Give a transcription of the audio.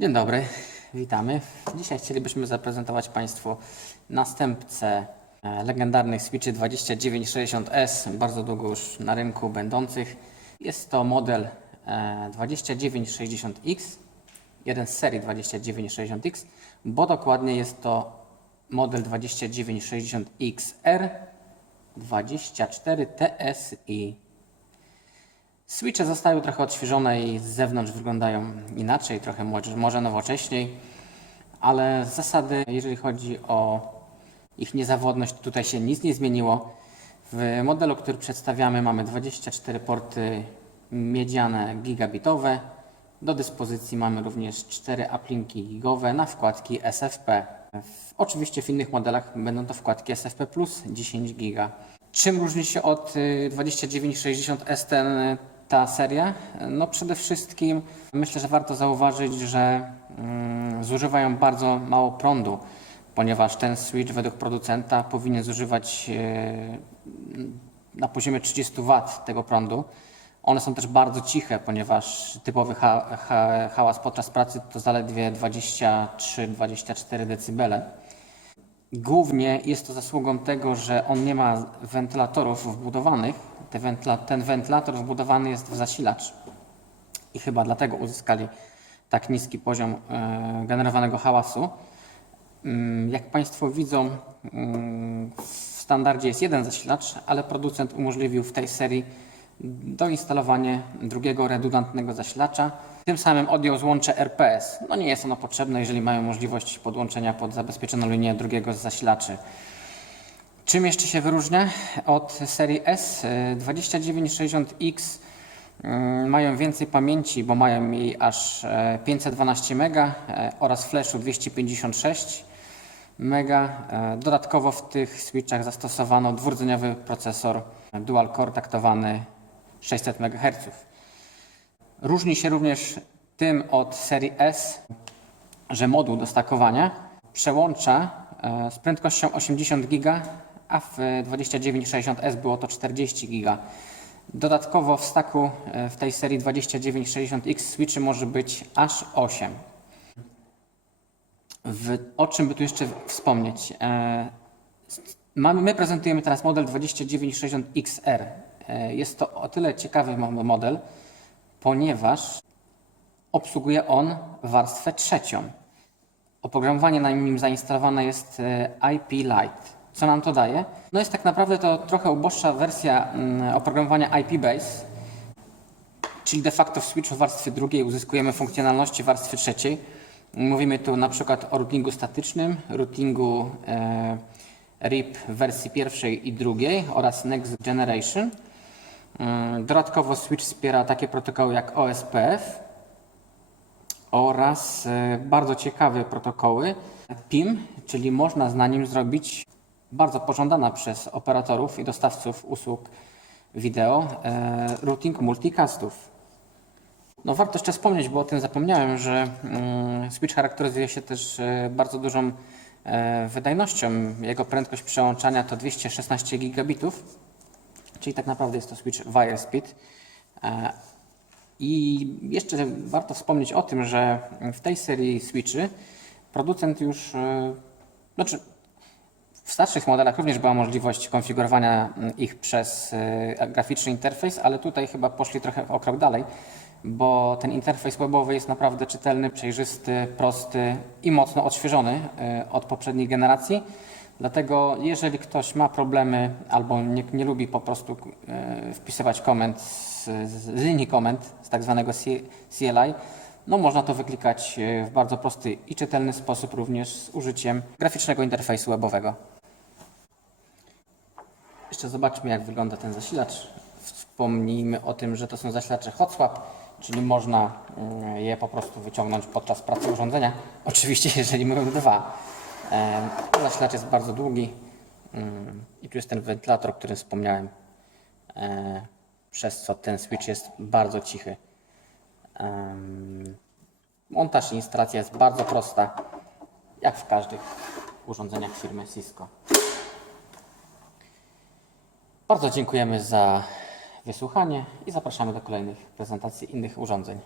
Dzień dobry, witamy. Dzisiaj chcielibyśmy zaprezentować Państwu następcę e, legendarnych Switchy 2960S, bardzo długo już na rynku będących. Jest to model e, 2960X, jeden z serii 2960X, bo dokładnie jest to model 2960XR 24 TSI. Switche zostały trochę odświeżone i z zewnątrz wyglądają inaczej, trochę może, nowocześniej, ale zasady, jeżeli chodzi o ich niezawodność, tutaj się nic nie zmieniło. W modelu, który przedstawiamy, mamy 24 porty miedziane gigabitowe. Do dyspozycji mamy również 4 aplinki gigowe na wkładki SFP. Oczywiście w innych modelach będą to wkładki SFP plus 10 giga. Czym różni się od y, 2960S ten, ta seria? No przede wszystkim myślę, że warto zauważyć, że mm, zużywają bardzo mało prądu, ponieważ ten switch według producenta powinien zużywać e, na poziomie 30 W tego prądu. One są też bardzo ciche, ponieważ typowy ha ha hałas podczas pracy to zaledwie 23-24 dB. Głównie jest to zasługą tego, że on nie ma wentylatorów wbudowanych. Ten wentylator wbudowany jest w zasilacz i chyba dlatego uzyskali tak niski poziom e, generowanego hałasu. Mm, Jak Państwo widzą, mm, w standardzie jest jeden zasilacz, ale producent umożliwił w tej serii doinstalowanie drugiego redundantnego zasilacza. Tym samym odjął złącze RPS. No nie jest ono potrzebne, jeżeli mają możliwość podłączenia pod zabezpieczoną linię drugiego z zasilaczy. Czym jeszcze się wyróżnia od serii S? Y, 2960X mm, mają więcej pamięci, bo mają jej aż e, 512 MB e, oraz flashu 256 MB. E, Dodatkowo w tych switchach zastosowano dwurdzeniowy procesor dual core taktowany 600 MHz. Różni się również tym od serii S, że moduł do stakowania przełącza e, z prędkością 80 GB, a w 2960S było to 40 GB. Dodatkowo w staku e, w tej serii 2960X switchy może być aż 8. W, o czym by tu jeszcze wspomnieć? E, mamy, my prezentujemy teraz model 2960XR. E, jest to o tyle ciekawy mo- model, ponieważ obsługuje on warstwę trzecią. Oprogramowanie na nim zainstalowane jest e, IP Lite. Co nam to daje? No jest tak naprawdę to trochę uboższa wersja mm, oprogramowania IP Base, czyli de facto w switchu warstwy drugiej uzyskujemy funkcjonalności warstwy trzeciej. Mówimy tu na przykład o routingu statycznym, routingu e, RIP wersji pierwszej i drugiej oraz Next Generation. Mm, Dodatkowo switch wspiera takie protokoły jak OSPF oraz e, bardzo ciekawe protokoły PIM, czyli można na nim zrobić bardzo pożądana przez operatorów i dostawców usług wideo e, routing multicastów. No warto jeszcze wspomnieć, bo o tym zapomniałem, że mm, Switch charakteryzuje się też e, bardzo dużą e, wydajnością. Jego prędkość przełączania to 216 gigabitów, czyli tak naprawdę jest to Switch Wire Speed. I jeszcze warto wspomnieć o tym, że w tej serii Switchy producent już, znaczy w starszych modelach również była możliwość konfigurowania mm, ich przez e, graficzny interfejs, ale tutaj chyba poszli trochę o krok dalej, bo ten interfejs webowy jest naprawdę czytelny, przejrzysty, prosty i mocno odświeżony e, od poprzedniej generacji. Dlatego jeżeli ktoś ma problemy albo nie, nie lubi po prostu e, wpisywać komend z, z linii z tak zwanego CLI, no można to wyklikać w bardzo prosty i czytelny sposób również z użyciem graficznego interfejsu webowego. Jeszcze zobaczmy, jak wygląda ten zasilacz. Wspomnijmy o tym, że to są zasilacze hot swap, czyli można mm, je po prostu wyciągnąć podczas pracy urządzenia. Oczywiście, jeżeli mówią dwa. E, Zasilacz jest bardzo długi mm, i tu jest ten wentylator, o którym wspomniałem, e, przez co ten switch jest bardzo cichy. Montaż i instalacja jest bardzo prosta, jak w każdych urządzeniach firmy Cisco. Bardzo dziękujemy za wysłuchanie i zapraszamy do kolejnych prezentacji innych urządzeń.